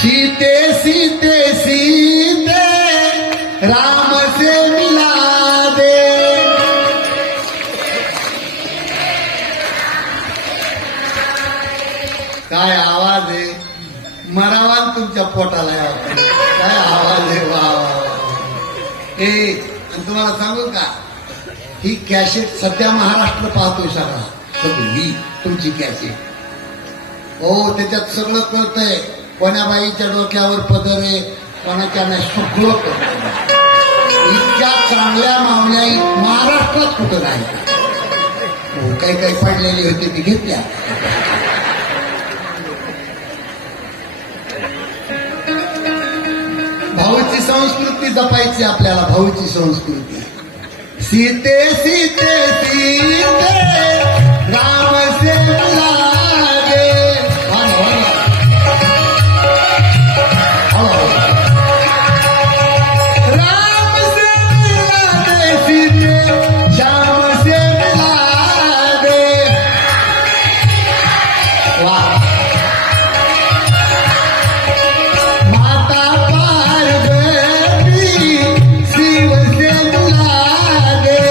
सीते सीते सीते राम से मिला दे. काय आवाज आहे, मरावान तुमच्या पोटाला यावं. काय आवाज आहे, वा वा वा. हे तुम्हाला सांगू का, ही कॅसेट सध्या महाराष्ट्र पाहतोय सगळा, सगळी तुमची कॅसेट. हो, त्याच्यात सगळं कळतंय. कोण्या बाईच्या डोक्यावर पदर आहे, कोणाच्या नाही, सगळं कळतंय. इतक्या चांगल्या मावल्या महाराष्ट्रात कुठं नाही. हो, काही काही पडलेली होती ती घेतल्या. भाऊची संस्कृती जपायची आपल्याला, भाऊची संस्कृती. सीते सीते सीते राम से मिला दे. राम से मिला दे, सीते श्याम से मिला दे. वाह. माता पार्वती शिव से मिला दे.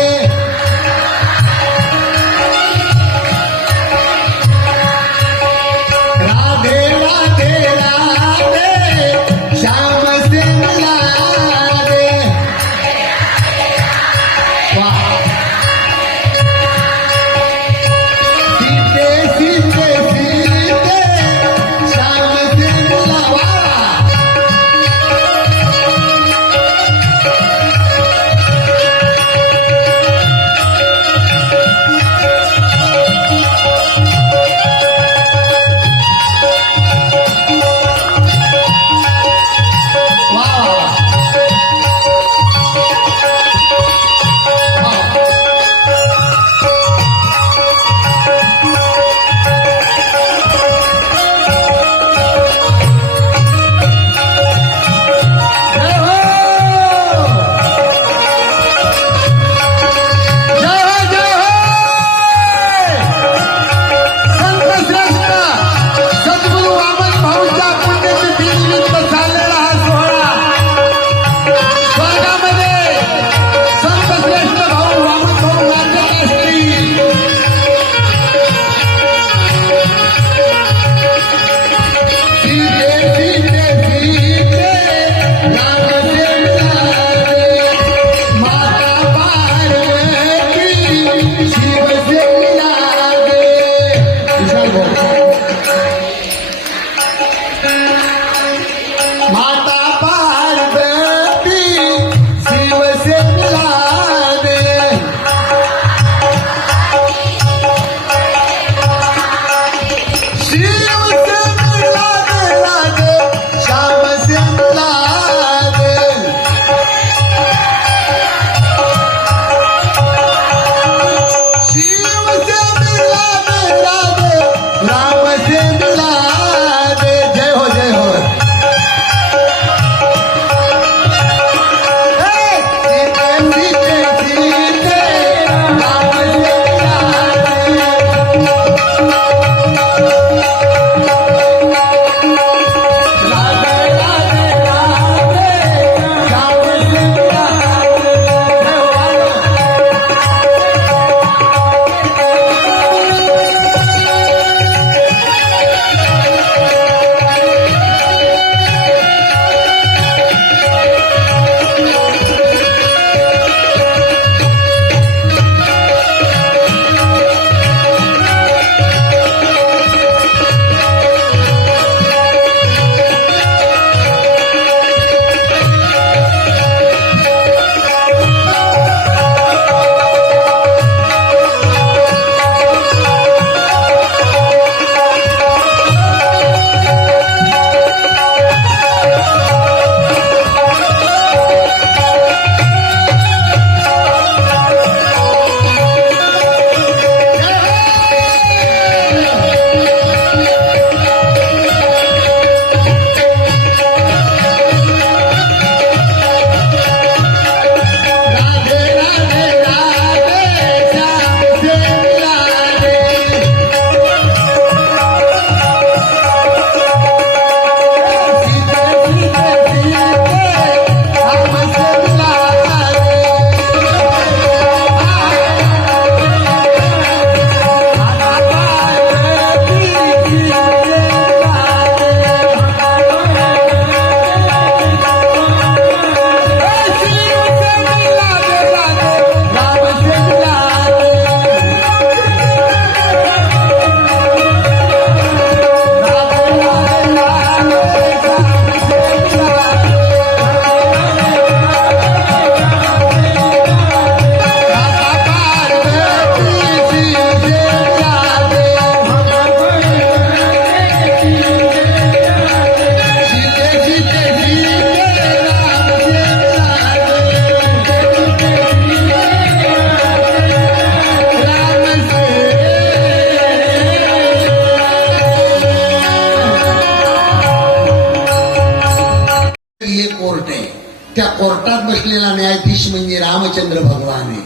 त्या कोर्टात बसलेला न्यायाधीश म्हणजे रामचंद्र भगवान आहे.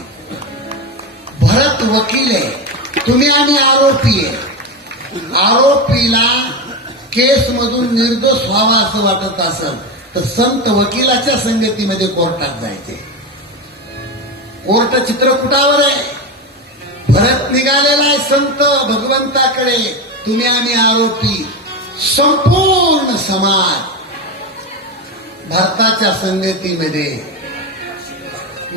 भरत वकील आहे, तुम्ही आणि आरोपी आहे. आरोपीला केस मधून निर्दोष व्हावा असं वाटत असेल तर संत वकिलाच्या संगतीमध्ये कोर्टात जायचे. कोर्ट चित्रकूटावर आहे. भरत निघालेला आहे संत भगवंताकडे, तुम्ही आम्ही आरोपी. संपूर्ण समाज भारताच्या संगतीमध्ये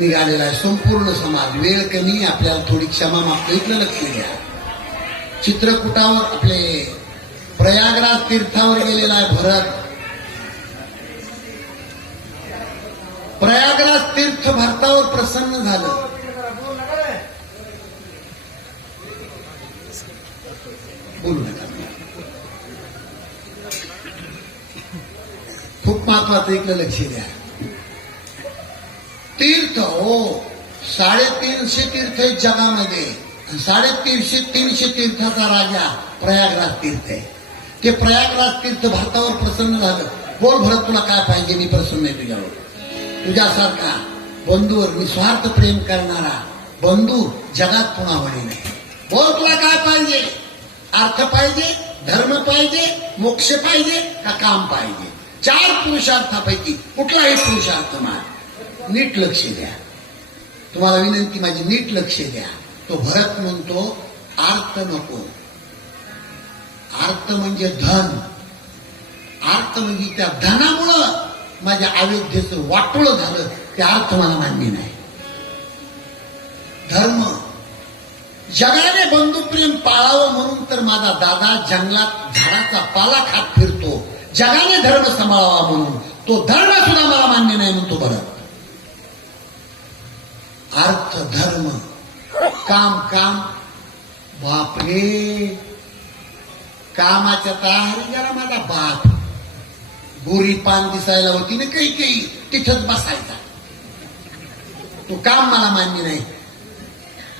निघालेला आहे. संपूर्ण समाज. वेळ कमी, आपल्याला थोडी क्षमा मागतो. इथलं लक्ष द्या. चित्रकूटावर आपले प्रयागराज तीर्थावर गेलेला आहे भरत. प्रयागराज तीर्थ भारतावर प्रसन्न झालं. बोलू नका, खूप महत्वाचं. इकडे लक्ष द्या. तीर्थ हो 350 तीर्थ आहेत जगामध्ये. 350 तीर्थाचा राजा प्रयागराज तीर्थ आहे. ते प्रयागराज तीर्थ भारतावर प्रसन्न झालं. बोल भरत, तुला काय पाहिजे? मी प्रसन्न आहे तुझ्यावर. तुझ्यासारखा बंधूवर निस्वार्थ प्रेम करणारा बंधू जगात कुणावरी नाही. बोल तुला काय पाहिजे? अर्थ पाहिजे, धर्म पाहिजे, मोक्ष पाहिजे का काम पाहिजे? 4 पुरुषार्थापैकी कुठलाही पुरुषार्थ मान. नीट लक्ष द्या. तुम्हाला विनंती माझी, नीट लक्ष द्या. तो भरत म्हणतो अर्थ नको. अर्थ म्हणजे धन. अर्थ म्हणजे त्या धनामुळं माझ्या अयोध्येचं वाटोळं झालं, ते अर्थ मला मान्य नाही. धर्म, जगाने बंधुप्रेम पाळावं म्हणून तर माझा दादा जंगलात झाडाचा पाला खात फिरतो. जगाने धर्म सांभाळावा म्हणून तो धर्म सुद्धा मला मान्य नाही म्हणतो भरत. अर्थ, धर्म, काम, काम. बापरे, कामाच्या तयारी जरा माझा बाप. गोरी पान दिसायला होती ना काही काही, तिथंच बसायचा. तो काम मला मान्य नाही.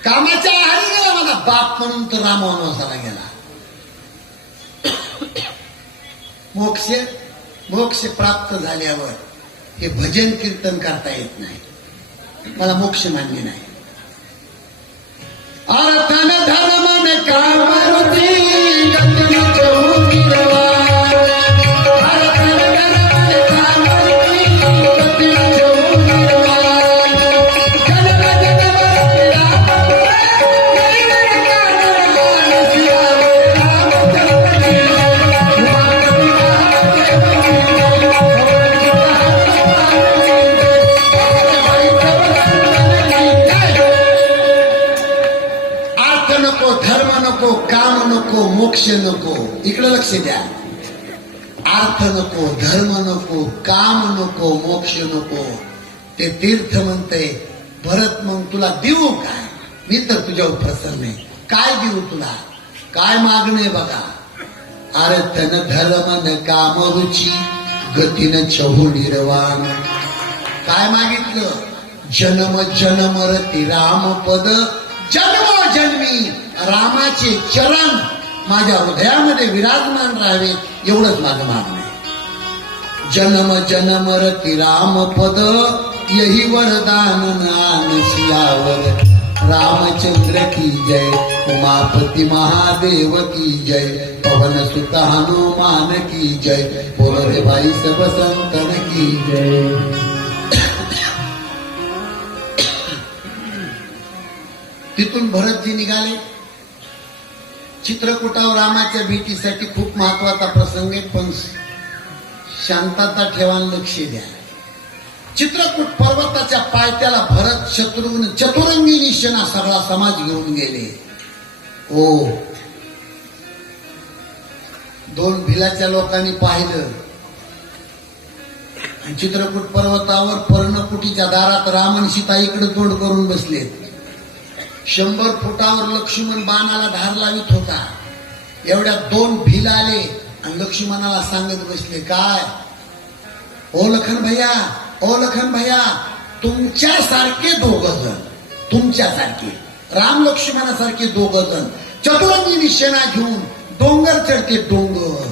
कामाच्या आहारी गेला माझा बाप म्हणून तर राम वनवासाला गेला. मोक्ष, मोक्ष प्राप्त झाल्यावर हे भजन कीर्तन करता येत नाही. मला मोक्ष मान्य नाही. अर्थन धर्म में काम रुचि गति चहु गिरवा. काम नको, मोक्ष नको. इकडे लक्ष द्या. अर्थ नको, धर्म नको, काम नको, मोक्ष नको. ते तीर्थ म्हणते भरत, मग तुला देऊ काय? मी तर तुझ्यावर प्रसन्न आहे. काय देऊ तुला? काय मागणे बघा. अर्थ न धर्म न काम रुची गतीन चहु निर्वाण. काय मागितलं? जन्म जन्म रती राम पद. जन्मोजन्मी रामाचे चरण माझ्या हृदयामध्ये विराजमान राहावे, एवढंच माझं मागणं आहे. जन्म जन्म रती राम पद यही वरदान नान सियावर. रामचंद्र की जय, उमापति महादेव की जय, पवन सुत हनुमान की जय, बोल रे भाई सब संतन की जय. तिथून भरतजी निघाले. चित्रकूटावर रामाच्या भेटीसाठी खूप महत्वाचा प्रसंग आहे, पण शांतता ठेवा, लक्ष द्या. चित्रकूट पर्वताच्या पायथ्याला भरत, शत्रुघ्न, चतुरंगी निशाणा सगळा समाज घेऊन गेले. ओ 2 भिलाच्या लोकांनी पाहिलं. चित्रकूट पर्वतावर पर्णकुटीच्या दारात रामन सीता इकडे तोंड करून बसलेत. 100 फुटावर लक्ष्मण बाणाला धार लावित होता. एवढ्या 2 भिल आले आणि लक्ष्मणाला सांगत बसले, काय ओ लखन भैया, ओ लखन भैया, तुमच्यासारखे 2 जण, तुमच्यासारखे राम लक्ष्मणासारखे 2 जण चतुरंगी निशाणा घेऊन डोंगर चढते. डोंगर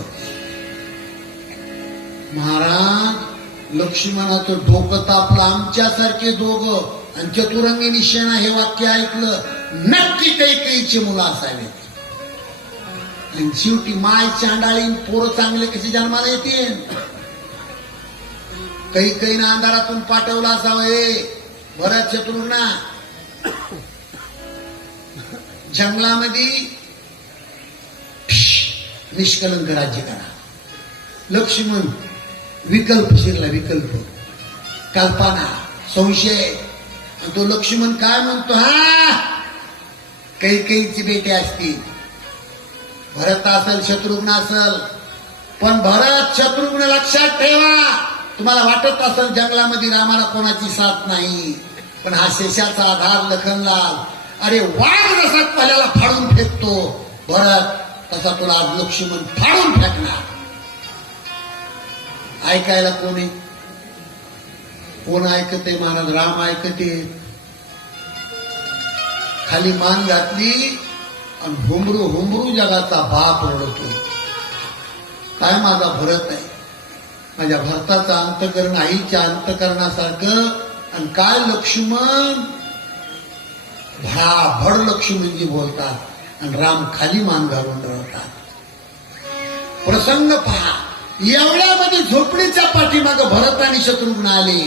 महाराज लक्ष्मणाचं डोकं तापलं. आमच्यासारखे दोघं आणि चतुरंगिनी शेणा हे वाक्य ऐकलं नक्की कैकेयीची मुलं असावीत. आणि शेवटी माय चांडाळीन पोरं चांगले कसे जन्माला येते. कैकेयीनं अंधारातून पाठवला असावं. भरत शत्रुघ्ना जंगलामध्ये निष्कलंक राज्य करा. लक्ष्मण विकल्प शिरला. विकल्प, कल्पना, संशय. आणि तो लक्ष्मण काय म्हणतो, हा कैकेयीची बेटे असतील, भरत असेल, शत्रुघ्न असेल. पण भरत शत्रुघ्न लक्षात ठेवा, तुम्हाला वाटत असेल जंगलामध्ये रामाला कोणाची साथ नाही, पण हा शेषाचा आधार लखनलाल. अरे वाघ जसा पल्याला फाडून फेकतो भरत, तसा तुला आज लक्ष्मण फाडून फेकणार. ऐकायला कोणी कोण ऐकते? महाराज राम ऐकते. खाली मान घातली आणि हुमरू हुमरू जगाचा बाप ओढतो. काय माझा भरत आहे, माझ्या भरताचं अंतकरण आईच्या अंतकरणासारखं. आणि काय लक्ष्मण भडाभड लक्ष्मणजी बोलतात आणि राम खाली मान घालून राहतात. प्रसंग पहा. एवढ्यामध्ये झोपडीच्या पाठीमाग भरत आणि शत्रुघ्न आले.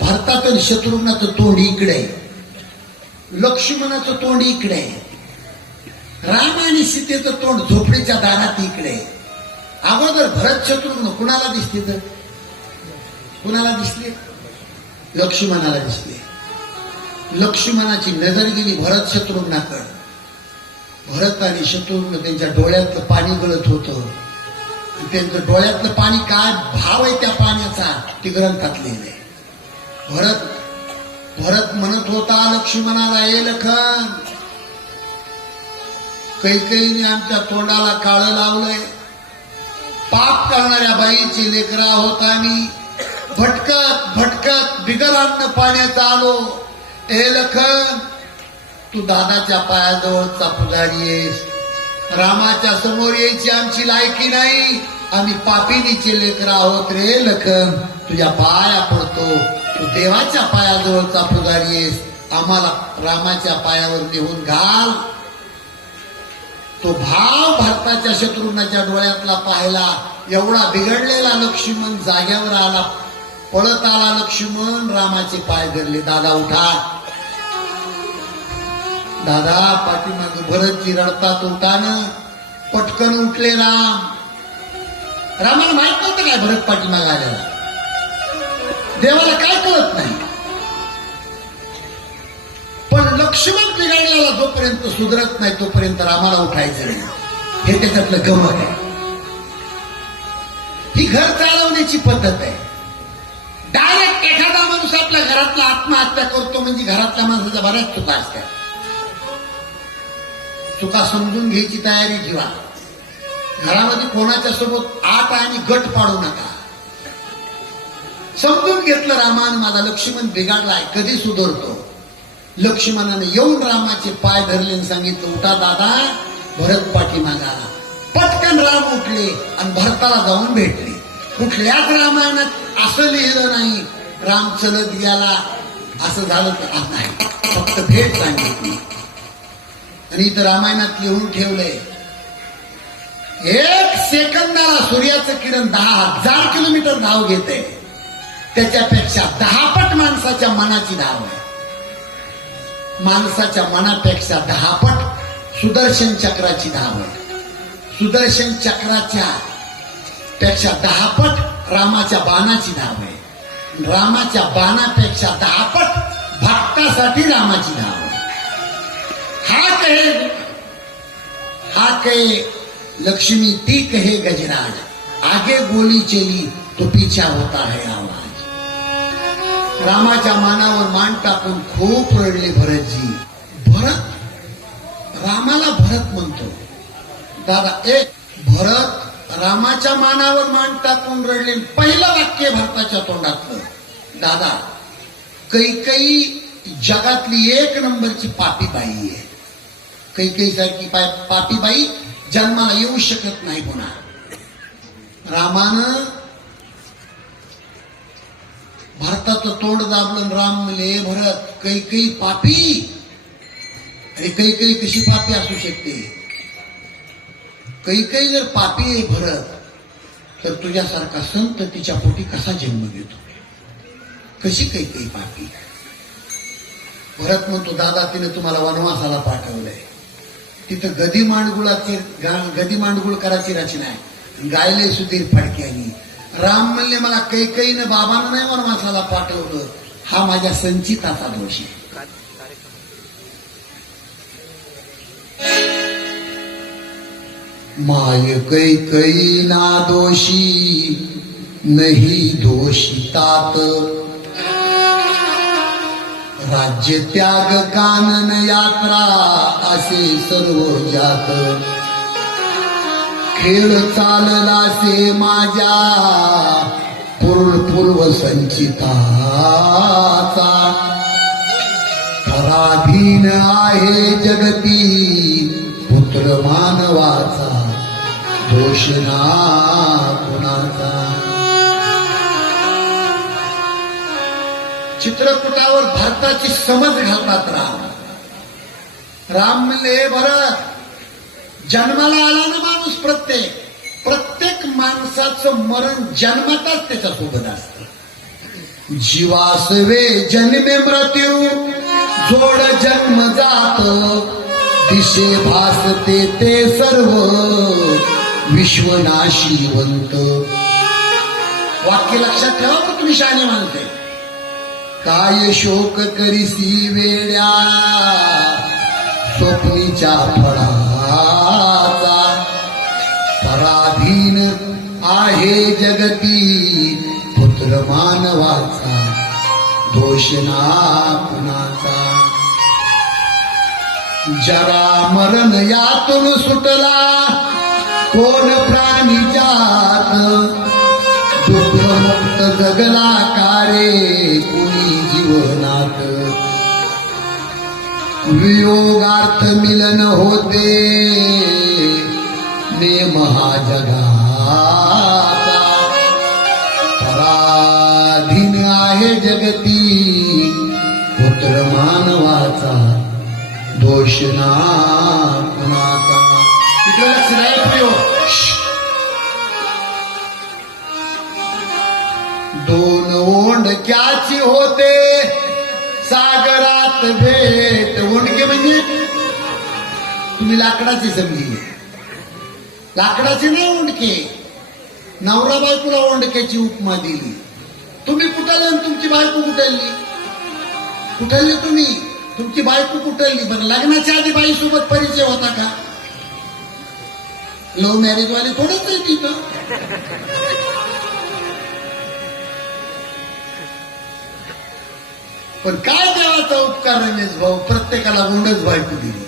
भरताचं आणि शत्रुघ्नाचं तोंड इकडे, लक्ष्मणाचं तोंड इकडे, राम आणि सीतेचं तोंड झोपडीच्या दारात इकडे. अगोदर भरत शत्रुघ्न कुणाला दिसते? तर कुणाला दिसले? लक्ष्मणाला दिसले. लक्ष्मणाची नजर गेली भरत शत्रुघ्नाकडे. भरत आणि शत्रुघ्न त्यांच्या डोळ्यातलं पाणी गळत होतं. त्यांचं डोळ्यातलं पाणी, काय भाव आहे त्या पाण्याचा, ते ग्रंथात लिहिलंय. भरत म्हणत होता लक्ष्मणाला, ए लखन, कैकेयीने आमच्या तोंडाला काळं लावलंय. पाप करणाऱ्या बाईची लेकरा होत आम्ही. भटकत भटकत बिगर अन्न पाण्याचा आलो. ए लखन, तू दादाच्या पायाजवळचा पुजारी आहेस. रामाच्या समोर यायची आमची लायकी नाही. आम्ही पापिनीचे लेकर आहोत. रे लखन, तुझ्या पाया पडतो. तू देवाच्या पायाजवळचा पुजारी आहेस. आम्हाला रामाच्या पायावर नेऊन घाल. तो भाव भरताच्या शत्रुघ्नाच्या डोळ्यातला पाहिला. एवढा बिघडलेला लक्ष्मण जाग्यावर आला. पळत आला लक्ष्मण, रामाचे पाय धरले. दादा उठा. दादा पाठीमागे भरतजी रडतात. उठानं पटकन उठले राम. रामाला माहित नव्हतं काय भरत पाठीमागे आलेला. देवाला काय कळत नाही. पण लक्ष्मण बिघडलेला जोपर्यंत सुधरत नाही तोपर्यंत रामाला उठायचं नाही. हे त्याच्यातलं गमत आहे. ही घर चालवण्याची पद्धत आहे. डायरेक्ट एखादा माणूस आपल्या घरातला आत्महत्या करतो म्हणजे घरातल्या माणसाच्या बऱ्याच चुका असतात. चुका समजून घ्यायची तयारी ठेवा. घरामध्ये कोणाच्या सोबत आट आणि गट पाडू नका. समजून घेतलं रामानं, माझा लक्ष्मण बिघडलाय, कधी सुधारतो. लक्ष्मणाने येऊन रामाचे पाय धरले आणि सांगितलं, उठा दादा. भरत पाठीमागे आला. पटकन राम उठले आणि भरताला जाऊन भेटले. कुठल्याच रामायणात असं लिहिलं नाही राम चलत गेला, असं झालं तर नाही. फक्त भेट सांगितली. आणि इथं रामायणात लिहून ठेवलंय, 1 सेकंदाला सूर्याचं किरण 10,000 किलोमीटर धाव घेते. त्याच्यापेक्षा 10 पट माणसाच्या मनाची धाव आहे. माणसाच्या मनापेक्षा 10 पट सुदर्शन चक्राची धाव आहे. सुदर्शन चक्राच्या पेक्षा 10 पट रामाच्या बाणाची धाव आहे. रामाच्या बाणापेक्षा 10 पट भक्तासाठी रामाची धाव आहे. हा कहे लक्ष्मी, ती कहे गजराज, आगे गोली चली तो पीछा होता है आवाज. रामाच्या मानावर मान टाकून खूप रडले भरतजी. भरत रामाला भरत म्हणतो. दादा, भरत रामाच्या मानावर मान टाकून रडले. पहिलं वाक्य भरताच्या तोंडातलं, दादा, कैकेयी जगातली 1 नंबरची पापी बाई आहे. कैकेयी सारखी पापी बाई जन्माला येऊ शकत नाही. पुन्हा रामानं तोंड दाबलं. राम म्हणले भरत कैकई पापी. आणि कैकई कशी पापी असू शकते? कैकई जर पापी आहे भरत, तर तुझ्यासारखा संत तिच्या पोटी कसा जन्म घेतो? कशी कैकई पापी? भरत म्हणतो दादा तिने तुम्हाला वनवासाला पाठवलंय. तिथं गदी मांडगुळ करायची रचना आहे. गायले सुधीर फडक्यानी. राम म्हणले मला कैकईनं बाबानं नाही वनवासाला पाठवलं, हा माझ्या संचिताचा दोष आहे. माय कैकई ना दोषी नाही दोषितात. राज्य त्याग कानन यात्रा असे सर्व जात. खेळ चाललासे माझ्या पूर्व संचिताचा. पराधीन आहे जगती पुत्र मानवाचा. दोष ना कुणाचा. चित्रकूटावर भारताची समज घालतात राम. राम म्हणले भरत जन्माला आला ना माणूस, प्रत्येक माणसाचं मरण जन्मातच त्याच्यासोबत असतं. जीवासवे जन्मे मृत्यू जोड जन्म जात. दिशे भासते ते सर्व विश्वनाशीवंत. वाक्य लक्षात ठेवा पण तुम्ही शहाणे मानते. काय शोक करीसी वेड्या स्वप्नीच्या फळाचा. पराधीन आहे जगती पुत्र मानवाचा. दोष ना कुणाचा. जरा मरण यातून सुटला कोण प्राणी जात. दुःखमुक्त जगला कारे कुणी जीवनात. वियोगार्थ मिलन होते नेम हा जगाचा. पराधीन आहे जगती पुत्र मानवाचा. दोष ना कुणाचा. इकडे लक्ष नाही प्रयोग. दोन ओंडक्याची होते सागरात भेट. ओंडके म्हणजे तुम्ही लाकडाची समजी. लाकडाची नाही ओंडके. नवरा बायकोला ओंडक्याची उपमा दिली. तुम्ही कुठले आणि तुमची बायको कुठली? कुठली तुम्ही? तुमची बायको कुठली? बरं लग्नाच्या आधी बाई सोबत परिचय होता का? लव्ह मॅरेज वाले थोडंच आहे तिथं. पण काय देवाचा उपकार रमेश भाऊ, प्रत्येकाला गोंडच बायको दिली.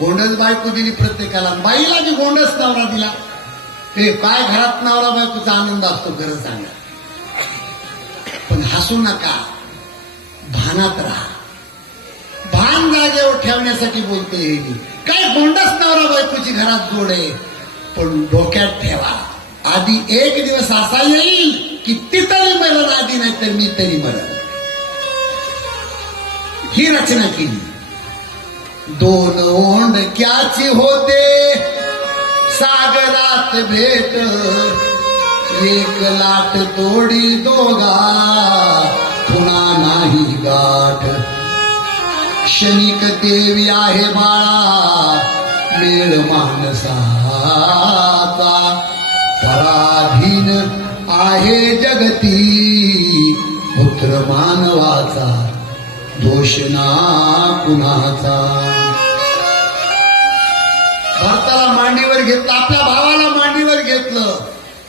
गोंडच बायको दिली प्रत्येकाला. बाईला बी गोंडच नवरा दिला. ते काय घरात नवरा बायकोचा आनंद असतो खरं सांगा. पण हसू नका, भानात राहा. भान जागेवर ठेवण्यासाठी बोलते हे. काय गोंडच नवरा बायकोची घरात जोड आहे. पण डोक्यात ठेवा आधी एक दिवस असा येईल की ती तरी मरण आधी नाही तर मी तरी मरण. ही रचना केली. दोन ओंडक्याची होते सागरात भेट. एक लाट तोडी दोघा पुन्हा नाही गाठ. क्षणिक देवी आहे बाळा मेळ मानसाचा. पराधीन आहे जगती पुत्र मानवाचा. दोष ना कुणाचा. भरताला मांडीवर घेतलं, आपल्या भावाला मांडीवर घेतलं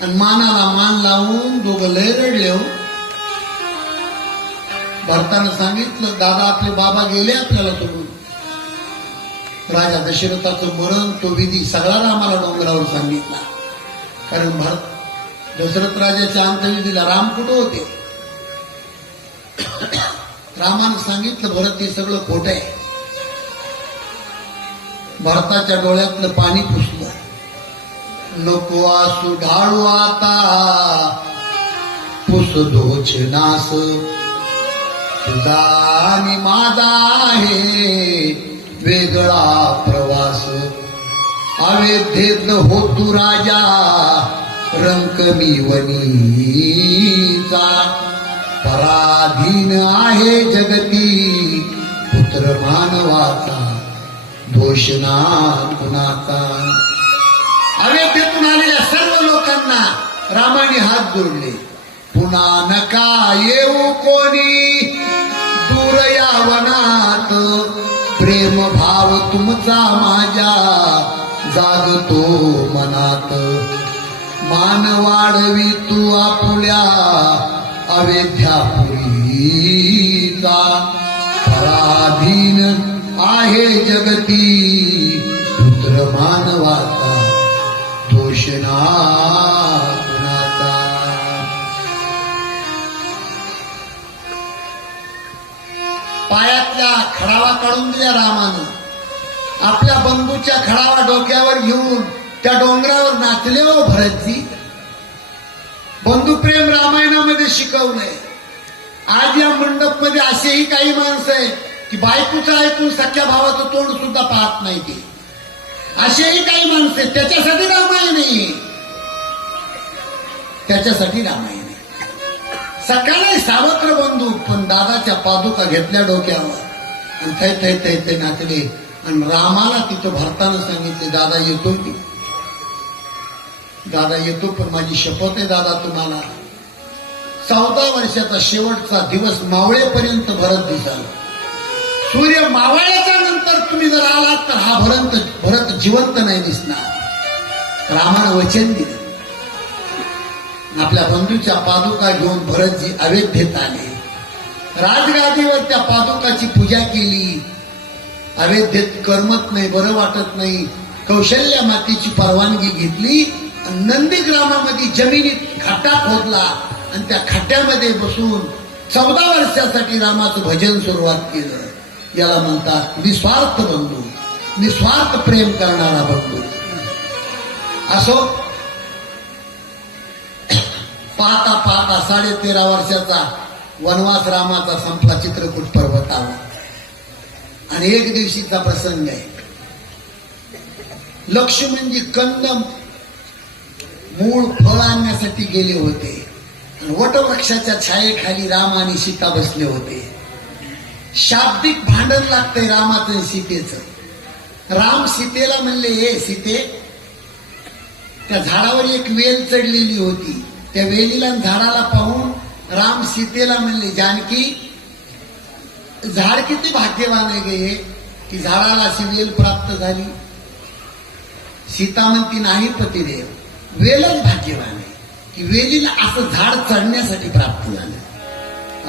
आणि मानाला मान लावून दोघं लय रडले. भरतानं सांगितलं दादा आपले बाबा गेले आपल्याला सोडून. राजा दशरथाचं मरण तो विधी सगळा रामाला डोंगरावर सांगितला. कारण दशरथ राजाच्या अंत्यविधीला राम कुठं होते? रामानं सांगितलं भरत हे सगळं खोटं आहे. भरताच्या डोळ्यातलं पाणी पुसलं. नको आसू ढाळू आता पुस दोच नास. तुझा आणि माझा आहे वेगळा प्रवास. अवेद्धेत होतू राजा रंक मी वनीचा. पराधीन आहे जगती पुत्र मानवाचा. दोष ना कुणाचा. अयोध्येतून आलेल्या सर्व लोकांना रामाने हात जोडले. पुन्हा नका येऊ कोणी दूर या वनात. प्रेम भाव तुमचा माझ्या जागतो मनात. मान वाढवी तू आपुल्या अवेध्यापुरीचा. पराधीन आहे जगती पुत्र मानवाचा. दोष ना कुणाचा. पायातल्या खडावा काढून दिल्या रामानं. आपल्या बंधूच्या खडावा डोक्यावर घेऊन त्या डोंगरावर नाचले हो भरतजी. बंधुप्रेम रामायणामध्ये शिकवलंय. आज या मंडप मध्ये असेही काही माणसं आहेत की बायकोचं ऐकून सख्या भावाचं तोंड सुद्धा पाहत नाही ते. असेही काही माणसं आहेत. त्याच्यासाठी रामायण आहे. त्याच्यासाठी रामायण आहे. सकाळी सावत्र बंधू पण दादाच्या पादुका घेतल्या डोक्यावर आणि थै थै थै ते नाचले. आणि रामाला तिथं भरताना सांगितले दादा येतो की. दादा येतो पण माझी शपथ आहे दादा तुम्हाला 14 वर्षाचा शेवटचा दिवस मावळेपर्यंत भरत दिसाल. सूर्य मावळ्याच्या नंतर तुम्ही जर आलात तर हा भरत जिवंत नाही दिसणार. रामानं वचन दिलं. आपल्या बंधूच्या पादुका घेऊन भरतजी अयोध्येत आले. राजगादीवर त्या पादुकाची पूजा केली. अयोध्येत करमत नाही, बरं वाटत नाही. कौशल्या मातेची परवानगी घेतली. नंदीग्रामामध्ये जमिनीत खड्डा खोदला आणि त्या खड्ड्यामध्ये बसून 14 वर्षासाठी रामाचं भजन सुरुवात केलं. याला म्हणतात निस्वार्थ बंधू, निस्वार्थ प्रेम करणारा बंधू. असो पाहता पाहता 13.5 वर्षाचा वनवास रामाचा संपला चित्रकूट पर्वतावर. आणि एक दिवशीचा प्रसंग आहे. लक्ष्मणजी कंदम मूळ फळ आणण्यासाठी गेले होते. वटवृक्षाच्या छायेखाली राम आणि सीता बसले होते. शाब्दिक भांडण लागतंय रामाचं आणि सीतेचं. राम सीतेला म्हणले हे सीते, त्या झाडावर एक वेल चढलेली होती. त्या वेलीला झाडाला पाहून राम सीतेला म्हणले जानकी झाड किती भाग्यवान आहे गे की झाडाला अशी वेल प्राप्त झाली. सीता म्हणती नाही पतिदेव, वेलच भाग्यवान आहे की वेलीला असं झाड चढण्यासाठी प्राप्त झालं.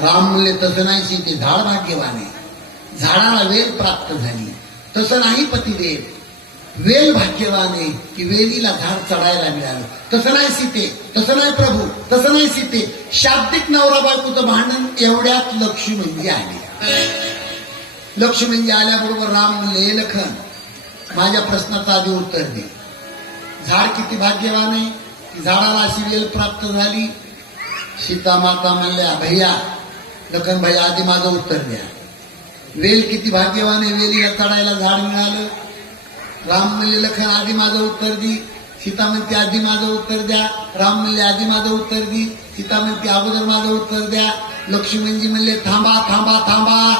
राम म्हणले तसं नाही सीते, झाड भाग्यवान आहे, झाडाला वेल प्राप्त झाली. तसं नाही पतिदेव, वेल भाग्यवान आहे की वेलीला झाड चढायला मिळालं. तसं नाही सीते, तसं नाही प्रभू, तसं नाही सीते. शाब्दिक नवरा बायकोचं भांडण एवढ्यात लक्ष्मणजी आले. लक्ष्मणजी आल्याबरोबर राम म्हणले हे लखन, माझ्या प्रश्नाचं आधी उत्तर दे. झाड किती भाग्यवान आहे की झाडाला अशी वेल प्राप्त झाली. सीता माता म्हणल्या भैया, लखन भैया आधी माझं उत्तर द्या. वेल किती भाग्यवान आहे, वेलीला चढायला झाड मिळालं. राम म्हणले लखन आधी माझं उत्तर दी. सीता म्हणते आधी माझं उत्तर द्या. राम म्हणले आधी माझं उत्तर दी. सीता म्हणते अगोदर माझं उत्तर द्या. लक्ष्मणजी म्हणले थांबा थांबा थांबा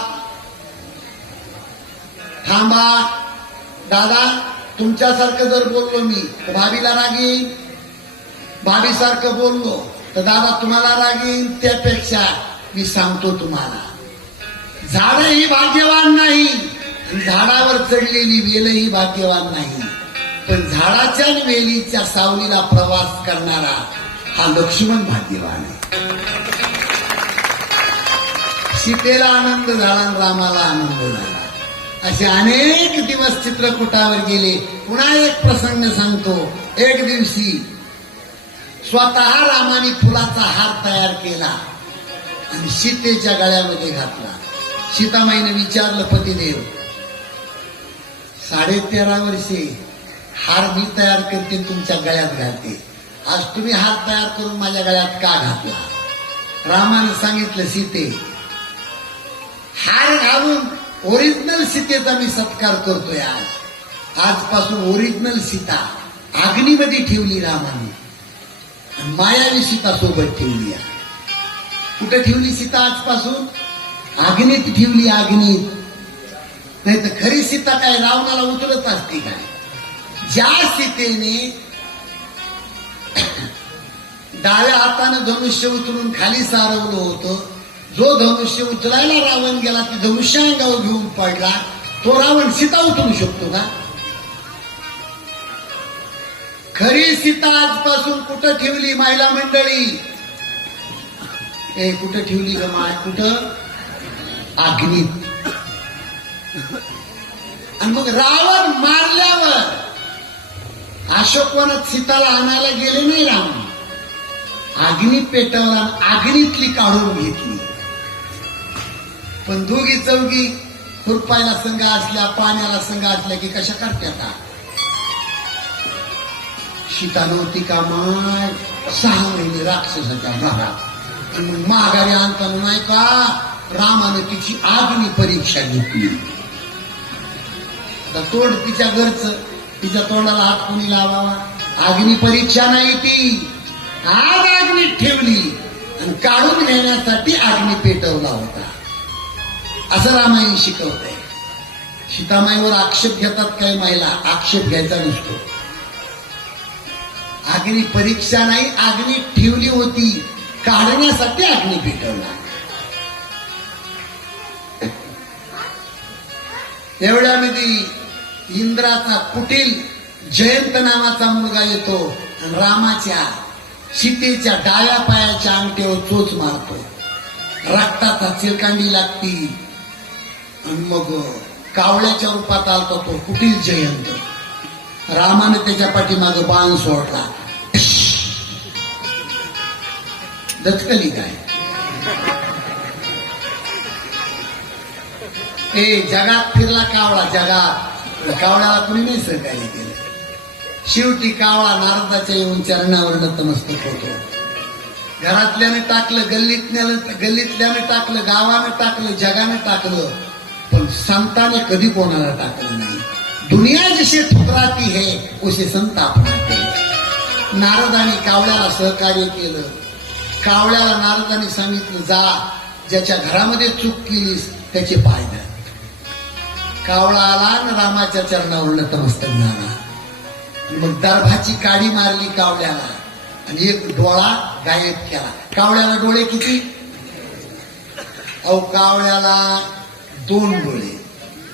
थांबा. दादा तुमच्यासारखं जर बोललो मी तर भाभीला राग येईल. भाभीसारखं बोललो तर दादा तुम्हाला राग येईल. त्यापेक्षा मी सांगतो तुम्हाला, झाड ही भाग्यवान नाही, झाडावर चढलेली वेलही भाग्यवान नाही, पण झाडाच्या वेलीच्या सावलीला प्रवास करणारा हा लक्ष्मण भाग्यवान आहे. सीतेला आनंद झाला, रामाला आनंद झाला. असे अनेक दिवस चित्रकूटावर गेले. पुन्हा एक प्रसंग सांगतो. एक दिवशी स्वतः रामाने फुलाचा हार तयार केला आणि सीतेच्या गळ्यामध्ये घातला. सीतामाईने विचारलं पतिदेव, 13.5 वर्षे हार मी तयार करते, तुमच्या गळ्यात घालते, आज तुम्ही हार तयार करून माझ्या गळ्यात का घातला? रामाने सांगितलं सीते, हार घालून ओरिजिनल सीतेचा मी सत्कार करतोय आज. आजपासून ओरिजिनल सीता अग्नीमध्ये ठेवली रामाने, मायावी सीता सोबत ठेवली. कुठे ठेवली सीता आजपासून? अग्नीत ठेवली, अग्नीत. नाही तर खरी सीता काय रावणाला उचलत असते काय? ज्या सीतेने डाव्या हाताने धनुष्य उचलून खाली सारवलं होतं, जो धनुष्य उचलायला रावण गेला ती धनुष्य अंगावर घेऊन पडला, तो रावण सीता उचलू शकतो का? खरी सीता आजपासून कुठं ठेवली महिला मंडळी? कुठं ठेवली ग माय? कुठं? अग्नीत. आणि मग रावण मारल्यावर अशोकवनात सीताला आणायला गेले नाही राम, अग्नी पेटवला, अग्नीतली काढून घेतली. पण दोघी चौघी खुरपायला संघ असल्या, पाण्याला संघ असल्या की कशा करत्यात? सीता नव्हती का माय 6 महिने राक्षसाच्या घरात. आणि मग माघारी आणताना नाही का रामानं तिची अग्नी परीक्षा घेतली. आता तोंड तिच्या घरचं, तिच्या तोंडाला हात कोणी लावावा? अग्नी परीक्षा नाही ती, आज अग्नीत ठेवली आणि काढून घेण्यासाठी अग्नी पेटवला होता. असं रामायण शिकवतंय. सीतामाईवर आक्षेप घेतात काही महिला, आक्षेप घ्यायचा नसतो. अग्नी परीक्षा नाही, अग्नी ठेवली होती, काढण्यासाठी अग्नी पेटवला. एवढ्यामध्ये इंद्राचा कुटील जयंत नावाचा मुलगा येतो आणि रामाच्या सीतेच्या डाव्या पायाच्या अंगठ्यावर चोच मारतो. रक्ताचा चिरकांडी लागती आणि मग कावळ्याच्या रूपात आलता तो कुटील जयंत. रामाने त्याच्या पाठीमागे बाण सोडला, दचकली काय? जगात फिरला कावळा, जगात. कावळ्याला कुणी नाही सहकार्य केलं. शेवटी कावळा नारदाच्या येऊन चरणावर नतमस्तक होतो. घरातल्याने टाकलं, गल्लीतल्याने टाकलं, गावानं टाकलं, जगानं टाकलं, पण संताने कधी कोणाला टाकलं नाही. दुनिया जसे ठुकराती है उसे संत अपनाते. नारदाने कावळ्याला सहकार्य केलं. कावळ्याला नारदाने सांगितलं, जा ज्याच्या घरामध्ये चूक केलीस त्याचे पाय धर. कावळा आला आणि रामाच्या चरणावर नतमस्तक झाला. मग दर्भाची काडी मारली कावळ्याला आणि एक डोळा गायब केला. कावळ्याला डोळे किती? कावळ्याला 2 डोळे,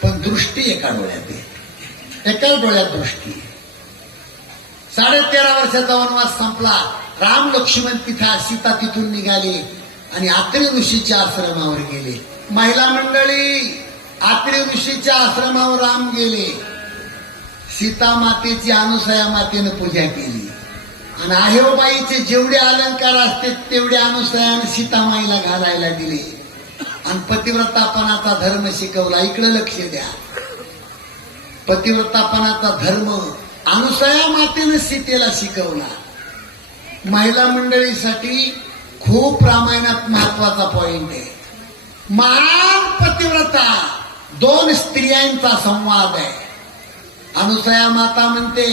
पण दृष्टी एका डोळ्यात आहे. एकाच डोळ्यात दृष्टी. 13.5 वर्षाचा वनवास संपला. राम लक्ष्मण तिथा, सीता तिथून निघाले आणि आत्रेय ऋषीच्या आश्रमावर गेले. महिला मंडळी, आत्रेय ऋषीच्या आश्रमावर राम गेले. सीता मातेची अनुसया मातेनं पूजा केली आणि आहेबाईचे जेवढे अलंकार असते तेवढे अनुसयाने सीतामाईला घालायला दिले आणि पतिव्रतापणाचा धर्म शिकवला. इकडे लक्ष द्या. पतिव्रतापणाचा धर्म अनुसया मातेनं सीतेला शिकवला. महिला मंडळीसाठी खूप रामायणात महत्वाचा पॉइंट आहे. महान पतिव्रता 2 स्त्रियांचा संवाद आहे. अनुसया माता म्हणते,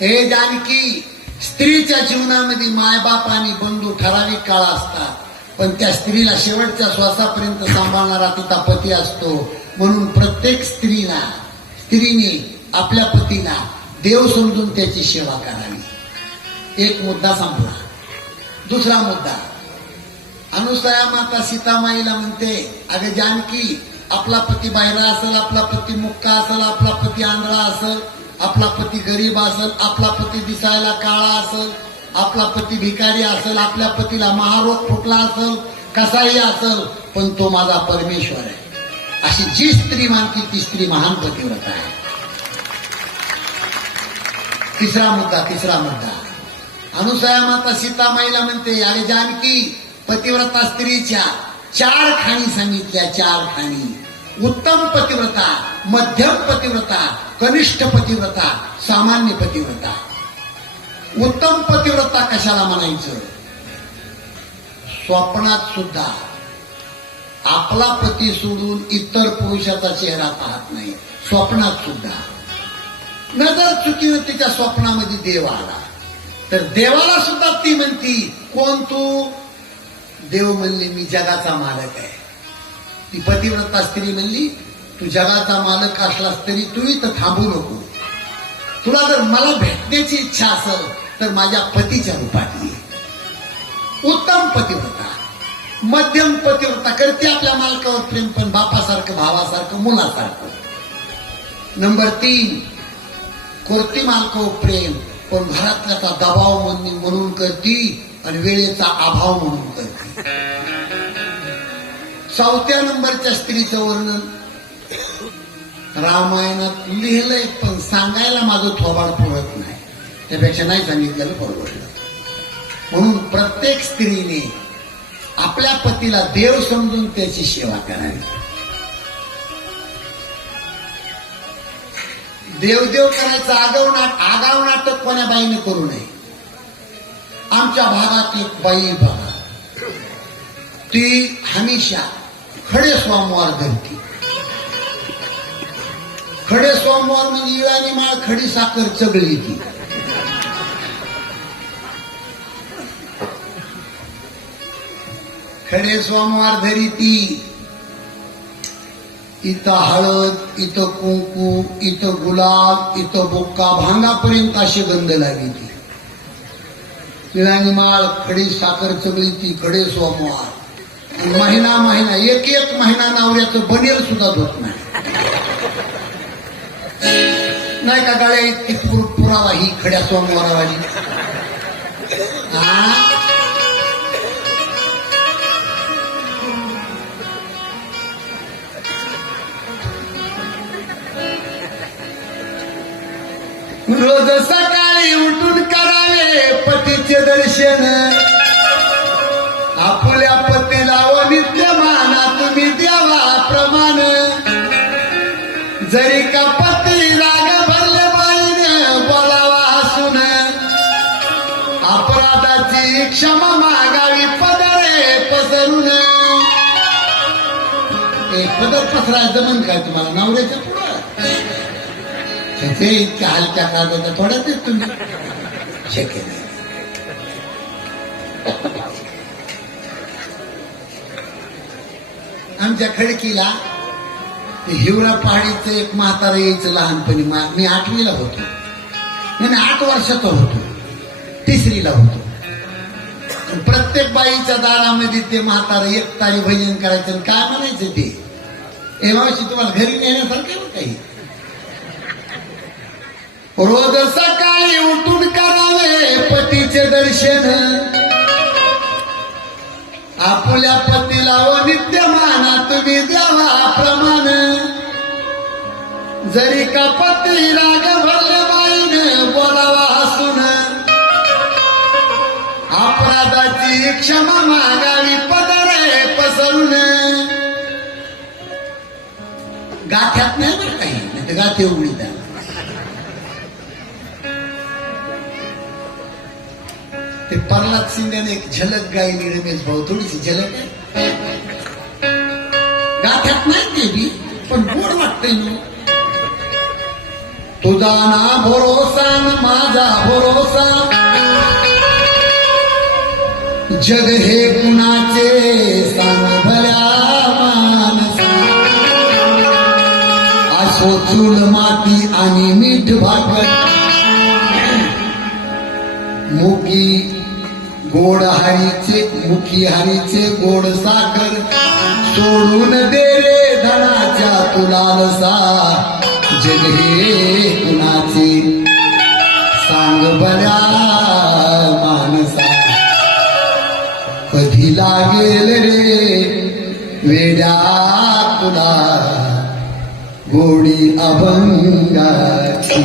हे जानकी, स्त्रीच्या जीवनामध्ये मायबाप आणि बंधू ठराविक काळ असतात, पण त्या स्त्रीला शेवटच्या श्वासापर्यंत सांभाळणारा तिचा पती असतो. म्हणून प्रत्येक स्त्रीने आपल्या पतीला देव समजून त्याची सेवा करावी. एक मुद्दा संपला. दुसरा मुद्दा, अनुसया माता सीतामाईला म्हणते, अगं जानकी, आपला पती बाहेर असेल, आपला पती मुक्का असेल, आपला पती आंधळा असेल, आपला पती गरीब असेल, आपला पती दिसायला काळा असेल, आपला पती भिकारी असेल, आपल्या पतीला महारोग फुटला असेल, कसाही असेल, पण तो माझा परमेश्वर आहे. अशी जी स्त्री मानती ती स्त्री महान पतिव्रता आहे. तिसरा मुद्दा, अनुसया माता सीतामाईला म्हणते, अरे जानकी, पतिव्रता स्त्रीच्या 4 खाणी सांगितल्या. 4 खाणी. उत्तम पतिव्रता, मध्यम पतिव्रता, कनिष्ठ पतिव्रता, सामान्य पतिव्रता. उत्तम पतिव्रता कशाला म्हणायचं? स्वप्नात सुद्धा आपला पती सोडून इतर पुरुषाचा चेहरा पाहत नाही. स्वप्नात सुद्धा नजर चुकीनं तिच्या स्वप्नामध्ये देव आला तर देवाला सुद्धा ती म्हणती, कोण तू? देव म्हणली, मी जगाचा मालक आहे. ती पतिव्रता स्त्री म्हणली, तू जगाचा मालक असलास तरी तू इथं थांबू नको. तुला जर मला भेटण्याची इच्छा असेल तर माझ्या पतीच्या रूपात ये. उत्तम पतिव्रता, मध्यम पतिव्रता, करते आपल्या मालकावर प्रेम, पण बापासारखं, भावासारखं, मुलासारखं. नंबर 3, करते मालकावर प्रेम, पण घरातल्याचा दबाव म्हणून करती आणि वेळेचा अभाव म्हणून करते. 4थ्या नंबरच्या स्त्रीचं वर्णन रामायणात लिहिलंय, पण सांगायला माझं थोबाड पुरत नाही. त्यापेक्षा नाही सांगितलेलं परवडलं. म्हणून प्रत्येक स्त्रीने आपल्या पतीला देव समजून त्याची सेवा करावी. देवदेव करायचं आगाव नाटक कोण्या बाईने करू नये. आमच्या भागात एक बाई बघा, ती हमेशा खडे सोमवार धरती. खडे सोमवार म्हणजे इळानी माळ, खडी साखर चगळी. ती खडे सोमवार धरी ती. इथं हळद, इथं कुंकू, इथं गुलाब, इथं बुक्का, भांगापर्यंत अशी गंध लागली. ती तिळानी माळ, खडी साखर चगळी. ती खडे सोमवार. महिना एक महिना नवऱ्याचं बनेल सुद्धा धुत नाही. नाही का गाड्या इतकी पुरावा ही खड्या सोमवारावाली. रोज सकाळी उठून करावे पतीचे दर्शन. आपल्या पतीला व नित्यमाना तुम्ही द्यावा प्रमाण. जरी का पती राग भरले बाईने बोलावा हसून. अपराधाची क्षमा मागावी पदरे पसरून. पदर पसरायचं जमन काय तुम्हाला नवऱ्याच्या पुढं? ते इतक्या हलक्या कागदाच्या थोड्याच तुम्ही शक्य नाही. आमच्या खडकीला हिवरा पहाडीचं एक म्हातारा यायचं लहानपणी. मी 8वीला होतो, मी 8 वर्षाचा होतो, 3रीला होतो. प्रत्येक बाईच्या दारामध्ये ते म्हातारा एक तारी भजन करायचं आणि काय म्हणायचं ते, ए मावशी तुम्हाला घरी नेण्यासारखं काही. रोज सकाळी उठून करावे पतीचे दर्शन. आपल्या पतीला व नित्यमाना तुम्ही द्यावा प्रमाण. जरी का पती राग भरले बाईने बोलावा हसून. अपराधाची क्षमा मागावी पदरे पसरून. गाठ्यात नाही बरं काही, नाही तर गाठी उघडी द्या. ते प्रल्हाद शिंदेने एक झलक गायली रमेश भाऊ, थोडीशी झलक आहे. गाठ्यात नाही ते बी, पण गोड वाटतंय ना. तुझा ना भरोसा न माझा भरोसा. जग हे कुणाचे सांग भल्या मानसा. असो चूल माती आणि मीठ भाकर. मुखी गोड हरीचे, मुखी हरीचे गोड साखर. सोडून दे रे धनाच्या तुलालसा. जग हे कुणाचे सांग बऱ्या मानसा. कधी लागेल रे वेड्या तुला गोडी अभंगाची.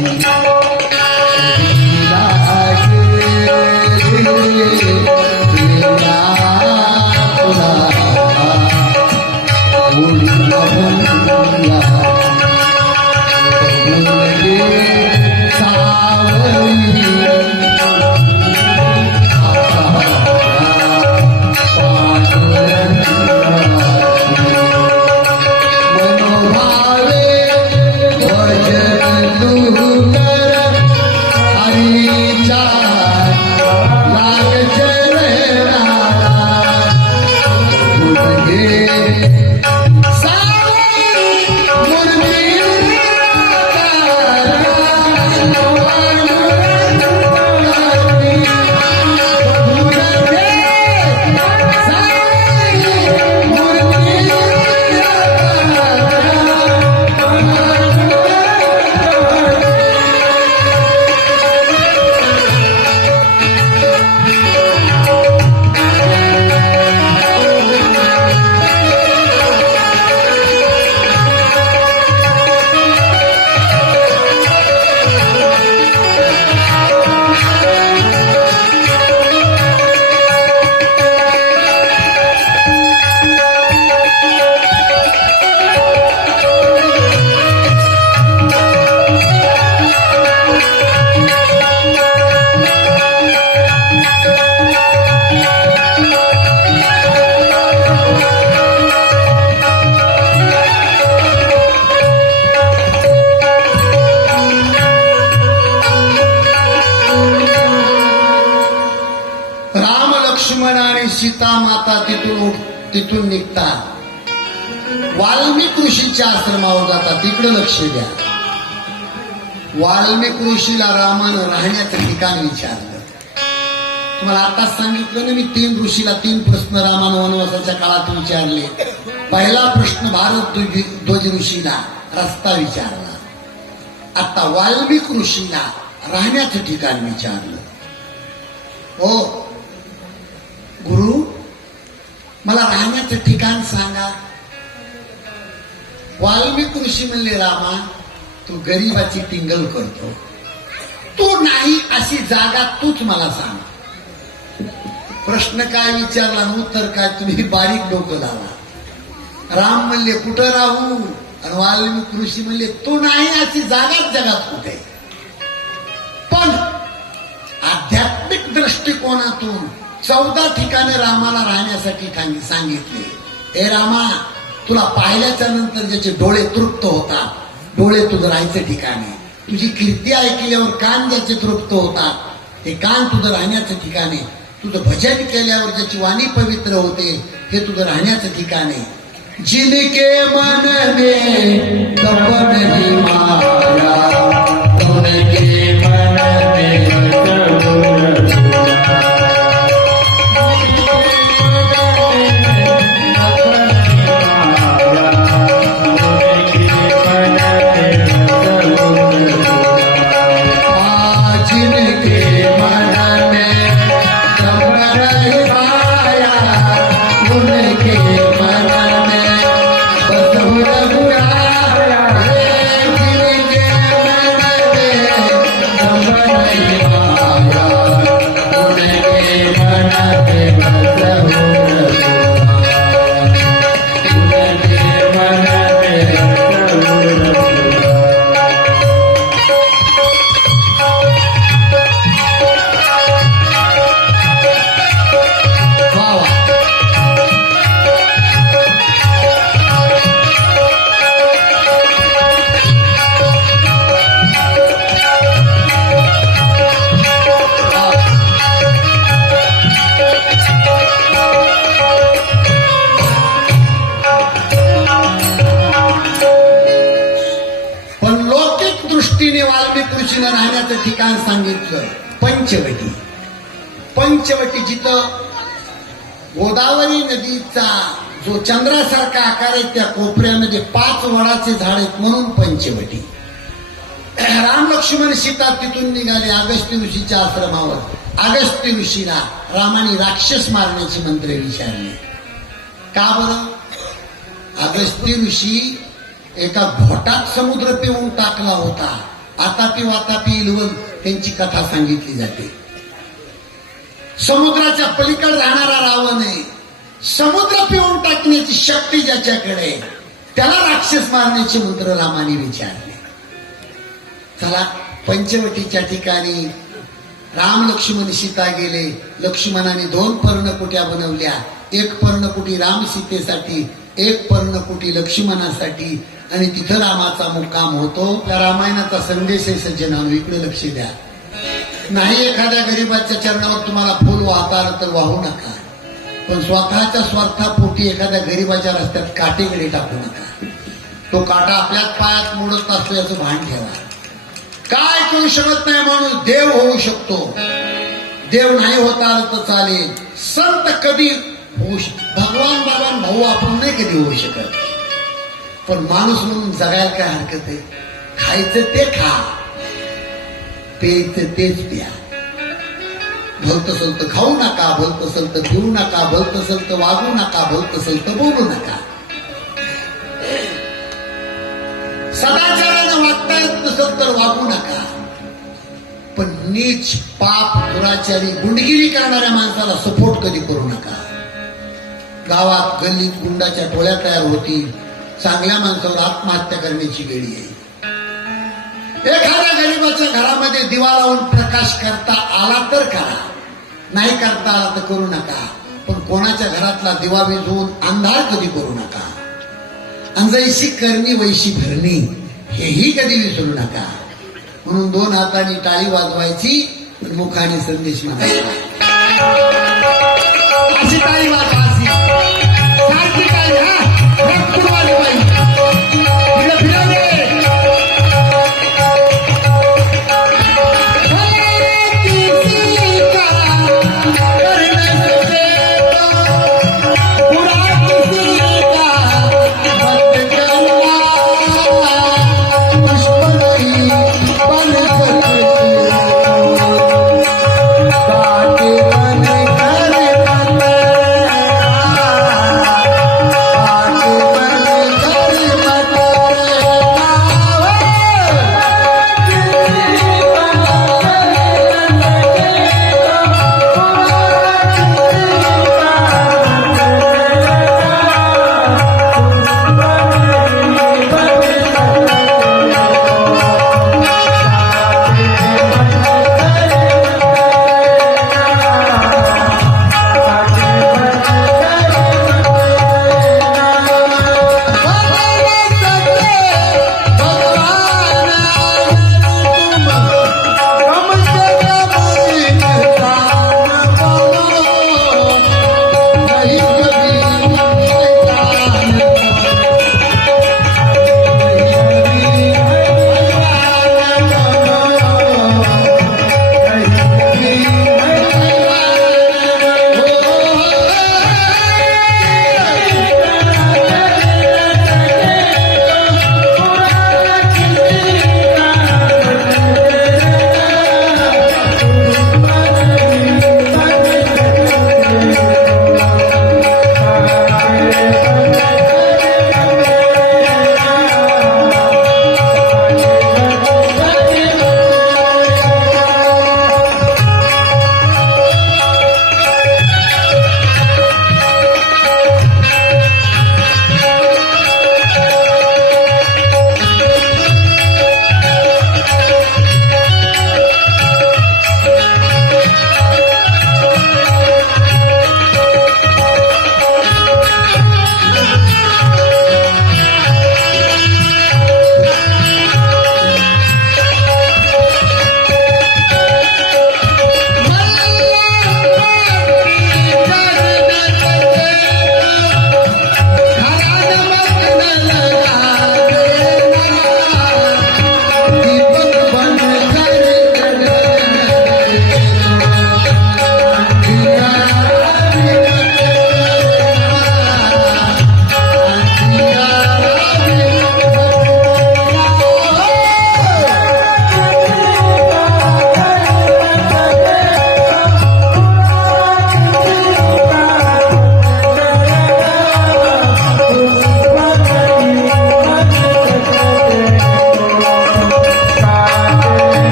लक्ष्मण आणि सीता माता तिथून निघतात, वाल्मिक ऋषीच्या आश्रमावर जातात. तिकडे लक्ष द्या. वाल्मिक ऋषीला रामानं राहण्याचं ठिकाण विचारलं. तुम्हाला आताच सांगितलं ना मी, 3 ऋषीला 3 प्रश्न रामानं वनवासाच्या काळात विचारले. पहिला प्रश्न भारद्वाज ऋषीला रस्ता विचारला. आता वाल्मिक ऋषीला राहण्याचं ठिकाण विचारलं. हो गुरु, मला राहण्याचं ठिकाण सांगा. वाल्मिक ऋषी म्हणले, रामा तू गरीबाची टिंगल करतो, तू नाही अशी जागा तूच मला सांग. प्रश्न काय विचारला, उत्तर काय, तुम्ही बारीक डोकं लावा. राम म्हणले कुठं राहू, आणि वाल्मिक ऋषी म्हणले तू नाही अशी जागाच जगात कुठे. पण आध्यात्मिक दृष्टिकोनातून 14 ठिकाणे रामाला राहण्यासाठी सांगितले. हे रामा, तुला पाहिल्याच्या नंतर ज्याचे डोळे तृप्त होतात, डोळे तुझं राहायचं ठिकाण आहे. तुझी कीर्ती ऐकल्यावर कान ज्याचे तृप्त होतात, ते कान तुझं राहण्याचं ठिकाण आहे. तुझं भजन केल्यावर ज्याची वाणी पवित्र होते, हे तुझं राहण्याचं ठिकाण आहे. जिनके मन में तपन ही माया, उनके मन में राहण्याचं ठिकाण सांगितलं पंचवटी. पंचवटी जिथं गोदावरी नदीचा जो चंद्रासारखा आकार आहे, त्या कोपऱ्यामध्ये 5 वडाचे झाड आहेत, म्हणून पंचवटी. राम लक्ष्मण सीता तिथून निघाले अगस्त्य ऋषीच्या आश्रमावर. अगस्त्य ऋषीला रामाने राक्षस मारण्याचे मंत्र विचारले. का बरं? अगस्त्य ऋषी एका घोटात समुद्र पिऊन टाकला होता. आतापी वातापी इलवून त्यांची कथा सांगितली जाते. समुद्राच्या पलीकडे राहणारा रावण आहे. समुद्र पिऊन टाकण्याची शक्ती ज्याच्याकडे, त्याला राक्षस मारण्याचे मंत्र रामाने विचारले. चला, पंचवटीच्या ठिकाणी राम लक्ष्मण सीता गेले. लक्ष्मणाने 2 पर्णकुट्या बनवल्या. एक पर्णकुटी राम सीतेसाठी, एक पर्णकुटी लक्ष्मणासाठी, आणि तिथं रामाचा मुक्काम होतो. त्या रामायणाचा संदेश आहे सज्जनांनो, इकडे लक्ष द्या. नाही एखाद्या गरीबाच्या चरणावर तुम्हाला फुल वाहता आलं तर वाहू नका, पण स्वतःच्या स्वार्थापोटी एखाद्या गरीबाच्या रस्त्यात काटेकडे टाकू नका. तो काटा आपल्याच पायात मोडत असतो याचं भान ठेवा. काय करू शकत नाही माणूस देव होऊ शकतो. देव नाही होता आलं तर चालेल. संत कधी होऊ भगवान बाबान भाऊ आपण नाही कधी होऊ शकत, पण माणूस म्हणून जगायला काय हरकत आहे. खायचं ते खा, प्यायचं तेच प्या. भलतं सलतं खाऊ नका, भलतं सलतं पिऊ नका, भलतं सलतं वागू नका, भलतं सलतं बोलू नका. सदाचारानं वागता येत नसेल तर वागू नका, पण नीच पाप दुराचारी गुंडगिरी करणाऱ्या माणसाला सपोर्ट कधी करू नका. गावात गल्लीत गुंडाच्या टोळ्या तयार होतील. चांगल्या माणसावर आत्महत्या करण्याची वेळी येईल. एखाद्या गरीबाच्या घरामध्ये दिवा लावून प्रकाश करता आला तर करा, नाही करता आला तर करू नका. पण कोणाच्या घरातला दिवा विझवून अंधार कधी करू नका. अंजैशी करणी वैशी भरणी हेही कधी विसरू नका. म्हणून 2 हातांनी टाळी वाजवायची, मुखाने संदेश म्हणायचा. अशी ताई बाबा अशी सारखी ताई हा रक्तवाली बाई तिला फिरवले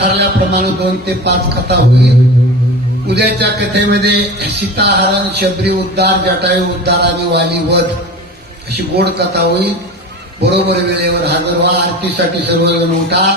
ठरल्याप्रमाणे 2 ते 5 कथा होईल. उद्याच्या कथेमध्ये सीताहरण, शबरी उद्धार, जटायू उद्धार आणि वाली वध अशी गोड कथा होईल. बरोबर वेळेवर हजर व्हा. आरतीसाठी सर्वजण उठा.